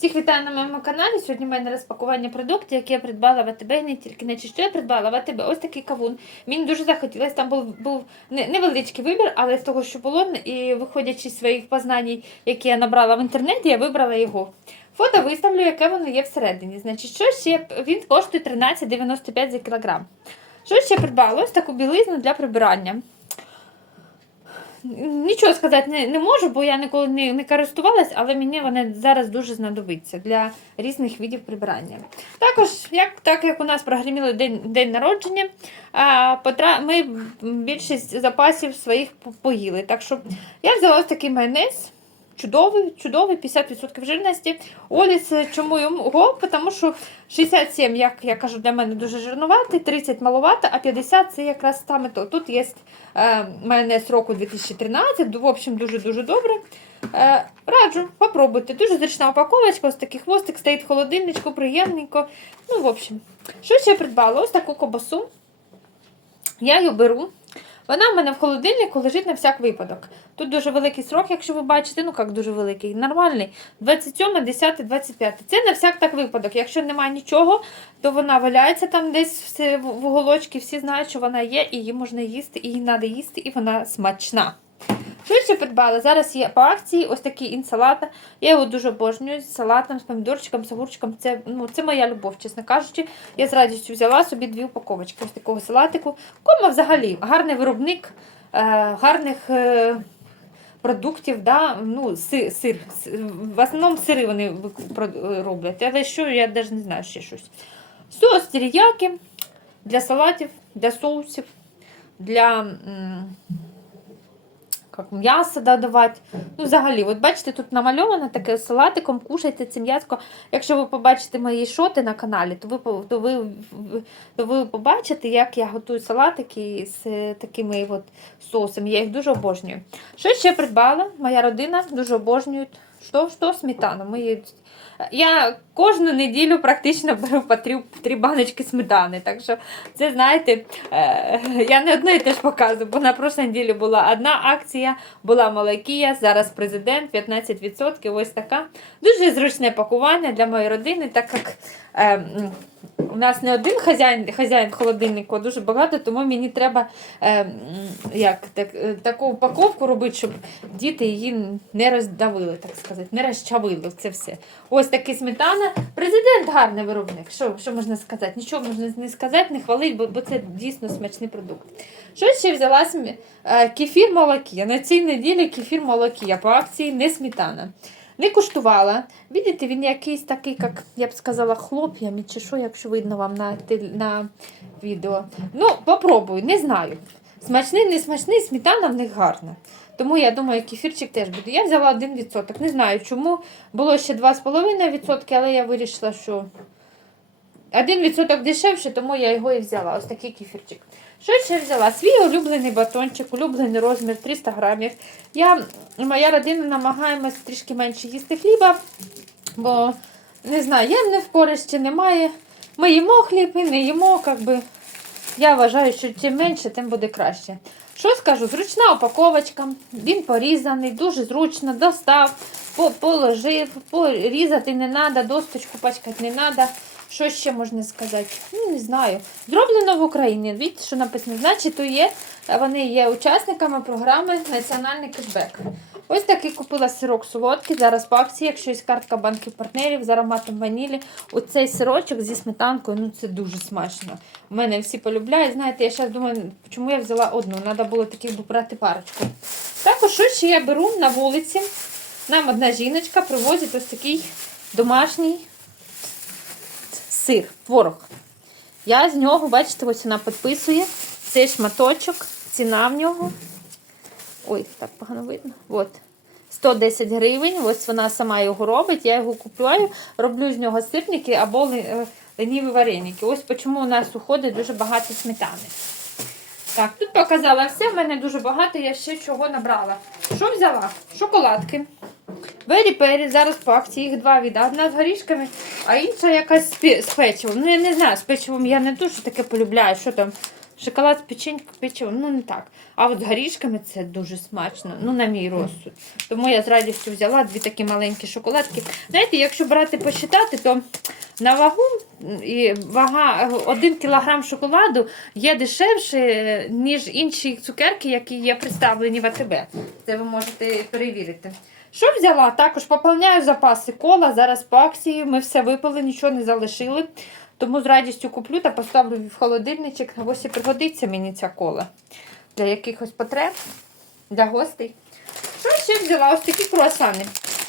Всіх вітаю на моєму каналі. Сьогодні в мене розпакування продуктів, які я придбала в АТБ, не тільки не що я придбала в АТБ. Ось такий кавун. Мені дуже захотілося. Там був, був невеличкий вибір, але з того, що було, і виходячи з своїх познань, які я набрала в інтернеті, я вибрала його. Фото виставлю, яке воно є всередині. Значить, що ще він коштує 13,95 за кілограм. Що ще придбала? Ось таку білизну для прибирання. Нічого сказати не, не можу, бо я ніколи не, не користувалась, але мені вони зараз дуже знадобиться для різних видів прибирання. Також, як, так як у нас прогріміли день, день народження, а, потра... ми більшість запасів своїх поїли. Так що я взяла ось такий майонез. Чудовий, чудовий, 50% жирності. Оліс, чому його? Тому що 67, як я кажу, для мене дуже жирнуватий, 30 маловато, а 50 це якраз саме то. Тут є е, майонез року 2013, в общем, дуже-дуже добре. Е, раджу, попробуйте. Дуже зручна упаковочка, ось такий хвостик стоїть в холодильничку, приємненько. Ну, в общем, що ще я придбала? Ось таку кобасу. Я її беру. Вона в мене в холодильнику лежить на всяк випадок. Тут дуже великий срок, якщо ви бачите, ну як дуже великий, нормальний. 27, 10, 25. Це на всяк так випадок. Якщо немає нічого, то вона валяється там десь в уголочці, всі знають, що вона є, і її можна їсти, і її треба їсти, і вона смачна. Ще придбала? Зараз є по акції ось такий інсалата. Я його дуже обожнюю з салатом, з помідорчиком, з огурчиком. Це, ну, це моя любов, чесно кажучи. Я з радістю взяла собі дві упаковочки ось такого салатику. Кома взагалі гарний виробник, е, гарних е, продуктів. Да? Ну, сир, сир. В основному сири вони роблять. Але що, я навіть не знаю ще щось. Соус теріяки для салатів, для соусів, для. Як м'ясо додавати. Ну, взагалі, от бачите, тут намальовано таке салатиком, кушайте це м'яско. Якщо ви побачите мої шоти на каналі, то ви, то ви, то ви побачите, як я готую салатики з такими от соусами. Я їх дуже обожнюю. Що ще придбала? Моя родина дуже обожнює. Що, що сметану. Ми її- Я кожну неділю практично беру по три, три баночки сметани. Так що це, знаєте, е, я не одне теж показую, бо на прошлій неділі була одна акція, була молокія, зараз президент, 15%. Ось така. Дуже зручне пакування для моєї родини, так як е, у нас не один хазяїн, хазяїн холодильнику, а дуже багато, тому мені треба е, як, так, е, таку упаковку робити, щоб діти її не роздавили, так сказати, не розчавили це все. Ось такий сметана. Президент гарний виробник. Що, що можна сказати? Нічого можна не сказати, не хвалити, бо, бо це дійсно смачний продукт. Що ще взяла смі- е, кефір молокія. На цій неділі кефір молокія по акції не сметана. Не куштувала. Бачите, він якийсь такий, як я б сказала, хлоп'ями чи що, якщо видно вам на, на відео. Ну, попробую, не знаю. Смачний, не смачний, сметана в них гарна. Тому я думаю, кефірчик теж буде. Я взяла 1%. Не знаю чому. Було ще 2,5%, але я вирішила, що 1% дешевше, тому я його і взяла. Ось такий кефірчик. Що ще взяла? Свій улюблений батончик, улюблений розмір 300 грамів. Я і моя родина намагаємось трішки менше їсти хліба, бо не знаю, є не в користь чи немає. Ми їмо хліб і не їмо, як би. Я вважаю, що чим менше, тим буде краще. Що скажу? Зручна упаковочка, він порізаний, дуже зручно, достав, положив, порізати не треба, досточку пачкати не треба. Що ще можна сказати? Ну, не знаю. Зроблено в Україні. Бачите, що написано? Значить, то є, вони є учасниками програми Національний кешбек. Ось такий купила сирок солодкий. Зараз по акції, якщо є картка банків партнерів з ароматом ванілі. Оцей сирочок зі сметанкою, ну це дуже смачно. У мене всі полюбляють. Знаєте, я зараз думаю, чому я взяла одну. Треба було таких брати парочку. Також що ще я беру на вулиці. Нам одна жіночка привозить ось такий домашній сир, творог. Я з нього, бачите, ось вона підписує цей шматочок, ціна в нього. Ой, так погано видно. От. 110 гривень. Ось вона сама його робить. Я його купляю, роблю з нього сирники або леніві вареники. Ось чому у нас уходить дуже багато сметани. Так, тут показала все, в мене дуже багато, я ще чого набрала. Що взяла? Шоколадки. Вері Пері, зараз по акції їх два віда. Одна з горішками, а інша якась з печивом. Ну, я не знаю, з печивом я не дуже таке полюбляю. Що там? Шоколад з печенькою, печивом, ну не так. А от з горішками це дуже смачно, ну на мій розсуд. Тому я з радістю взяла дві такі маленькі шоколадки. Знаєте, якщо брати посчитати, то на вагу і вага 1 кг шоколаду є дешевше, ніж інші цукерки, які є представлені в АТБ. Це ви можете перевірити. Що взяла? Також поповняю запаси кола. Зараз по акції. Ми все випили, нічого не залишили. Тому з радістю куплю та поставлю в холодильничок. Ось і пригодиться мені ця кола для якихось потреб, для гостей. Що ще взяла? Ось такі круасани.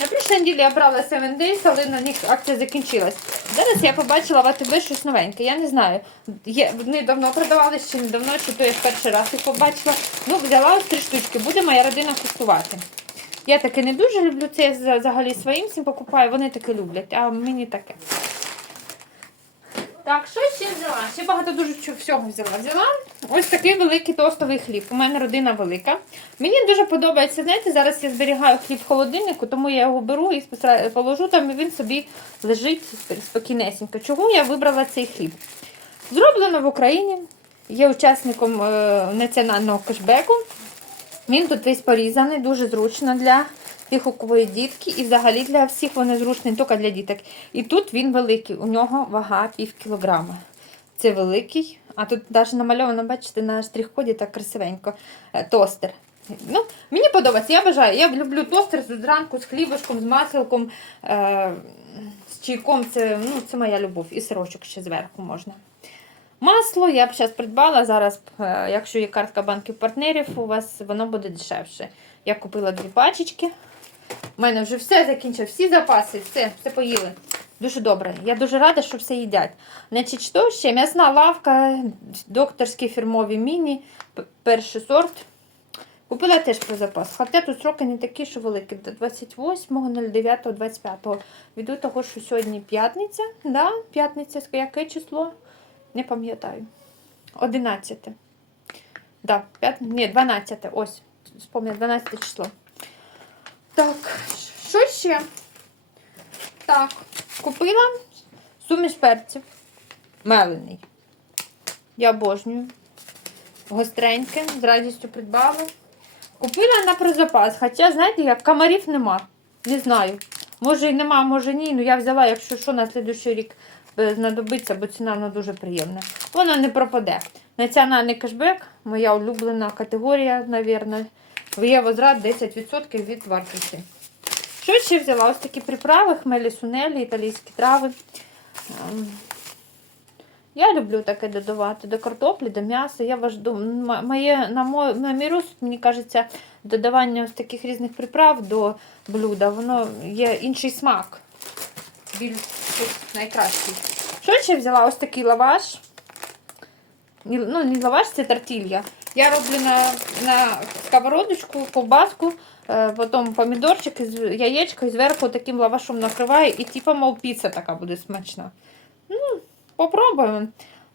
На прошлій неділі я брала 7 Days, але на них акція закінчилась. Зараз я побачила в АТБ щось новеньке. Я не знаю. Є, вони давно продавалися чи не давно, чи то я в перший раз їх побачила. Ну, взяла ось три штучки. Буде моя родина куштувати. Я таке не дуже люблю це, я взагалі своїм всім покупаю, вони таке люблять, а мені таке. Так, що ще взяла? Ще багато дуже всього взяла. Взяла ось такий великий тостовий хліб. У мене родина велика. Мені дуже подобається, знаєте, зараз я зберігаю хліб в холодильнику, тому я його беру і положу там, і він собі лежить спокійнесенько. Чому я вибрала цей хліб? Зроблено в Україні, є учасником е, національного кешбеку. Він тут весь порізаний, дуже зручно для є дітки, і взагалі для всіх вони зручні, тільки для діток. І тут він великий, у нього вага пів кілограма. Це великий, а тут навіть намальовано, бачите, на штрих-коді так красивенько. е, Тостер. Ну, мені подобається, я бажаю. Я люблю тостер зранку з хлібушком, з масликом, е- з чайком. Це, ну, це моя любов. І сирочок ще зверху можна. Масло я б зараз придбала. Зараз, е, якщо є картка банків партнерів, у вас воно буде дешевше. Я купила дві пачечки. У мене вже все закінчилось, всі запаси, все, все поїли. Дуже добре. Я дуже рада, що все їдять. Значить, що ще? М'ясна лавка, докторські фірмові міні, перший сорт. Купила теж про запас. Хоча тут сроки не такі, що великі. До 28.09.25. Від того, що сьогодні п'ятниця. Да, п'ятниця, яке число? Не пам'ятаю. 11. Да, 5, ні, 12. Ось. Спомню, 12 число. Так, що ще? Так, купила суміш перців. Мелений. Я обожнюю. Гостреньке, з радістю придбала. Купила на прозапас, хоча, знаєте, як комарів нема. Не знаю. Може і нема, може ні. Ну я взяла, якщо що, на слідущий рік е, знадобиться, бо ціна вона дуже приємна. Вона не пропаде. Національний кешбек, моя улюблена категорія, мабуть. Є возврат 10% від вартості. Що ще взяла? Ось такі приправи, хмелі сунелі, італійські трави. Я люблю таке додавати до картоплі, до м'яса. Я важ дум- м- моє, на, мой, на мій розсуд, мені кажеться, додавання ось таких різних приправ до блюда, воно є інший смак. Більш найкращий. Що ще взяла? Ось такий лаваш. Ну, не лаваш, це тортилья. Я роблю на, на сковородочку, ковбаску, е, потім помідорчики, з яєчко і зверху таким лавашом накриваю. І типу, мов піца така буде смачна. Попробуємо.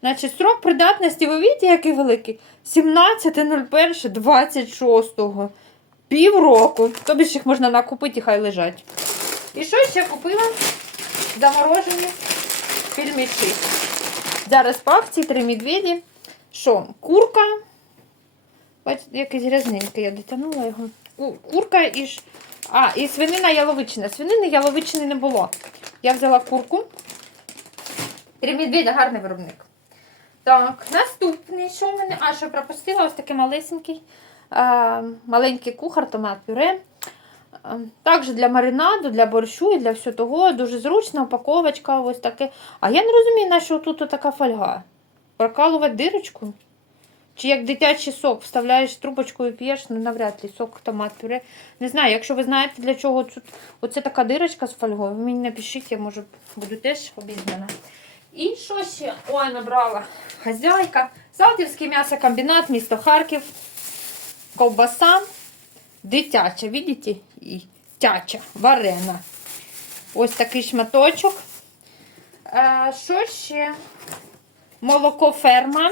Значить, строк придатності, ви бачите, який великий? 17.01.26. Півроку. Тобі ж їх можна накупити і хай лежать. І що ще купила? Заморожені пельмеші. Зараз по три медведі. Що? Курка. Бачите, якийсь грязненький, я дотягнула його. Курка і ж. А, і свинина яловичина. Свинини яловичини не було. Я взяла курку. Три гарний виробник. Так, наступний, що в мене? А, що пропустила, ось такий малесенький. А, маленький кухар, томат пюре. А, Також для маринаду, для борщу і для всього того. Дуже зручна упаковочка. Ось таке. А я не розумію, на що тут така фольга. Прокалувати дирочку? Чи як дитячий сок, вставляєш трубочку і п'єш, ну навряд ли сок, томат, пюре. Не знаю, якщо ви знаєте, для чого тут оце така дирочка з фольгою, ви мені напишіть, я може буду теж обізнана. І що ще? Ой, набрала хазяйка. Салтівський м'ясокомбінат, місто Харків. Ковбаса. Дитяча, видите? І тяча, варена. Ось такий шматочок. А, що ще? Молоко ферма.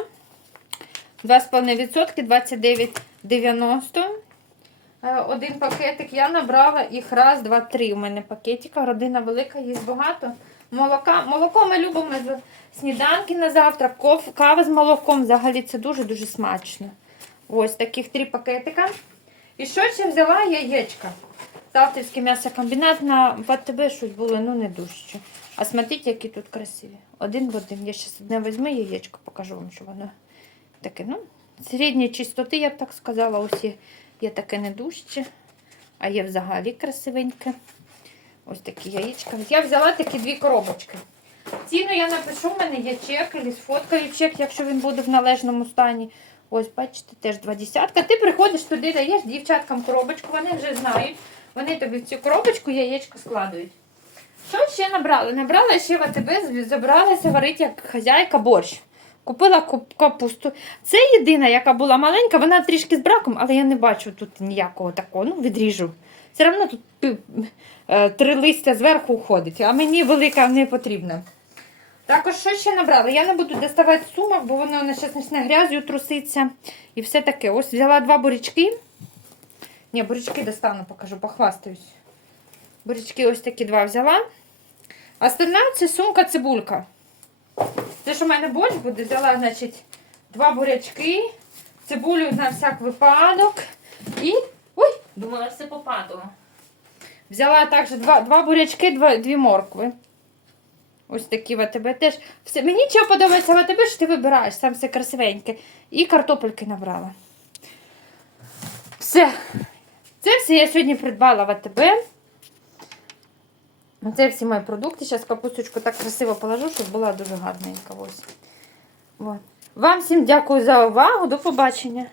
2,5%, 29,90. е, один пакетик. Я набрала їх раз, два, три. У мене пакетика. Родина велика, їсть багато. Молока. Молоко ми любимо з сніданки на завтра, кава з молоком. Взагалі це дуже-дуже смачно. Ось таких три пакетика. І що ще взяла яєчка? Завтрівський м'ясокомбінат на ВТБ щось було, ну не дуже. А смотрите, які тут красиві. Один в один. Я зараз одне візьму яєчко, покажу вам, що воно таке, ну, середньої чистоти, я б так сказала. Є, є таке не дужче, а є взагалі красивеньке. Ось такі яєчка. Я взяла такі дві коробочки. Ціну я напишу, в мене є чек, або сфоткаю чек, якщо він буде в належному стані. Ось, бачите, теж два десятка. Ти приходиш туди, даєш дівчаткам коробочку, вони вже знають. Вони тобі в цю коробочку яєчко складують. Що ще набрали? Набрала ще в забралася варити як хазяйка борщ. Купила капусту. Це єдина, яка була маленька, вона трішки з браком, але я не бачу тут ніякого такого. Ну, відріжу. Все одно тут е, три листя зверху уходить, а мені велика не потрібна. Також що ще набрала? Я не буду доставати сумок, бо воно на почне грязю труситься. І все таке. Ось взяла два бурячки. Ні, бурячки достану, покажу, похвастаюсь. Бурячки ось такі два взяла. Остальна це сумка цибулька. Це ж у мене борщ буде, взяла, значить, два бурячки, цибулю на всяк випадок. І. Думала, все попадало. Взяла також два, два бурячки, два, дві моркви. Ось такі в тебе теж. Все. Мені чого подобається в тебе, що ти вибираєш, сам все красивеньке. І картопельки набрала. Все. Це все я сьогодні придбала в АТБ. Це всі мої продукти. Зараз капусточку так красиво положу, щоб була дуже гарненька. Ось. Вам всім дякую за увагу. До побачення.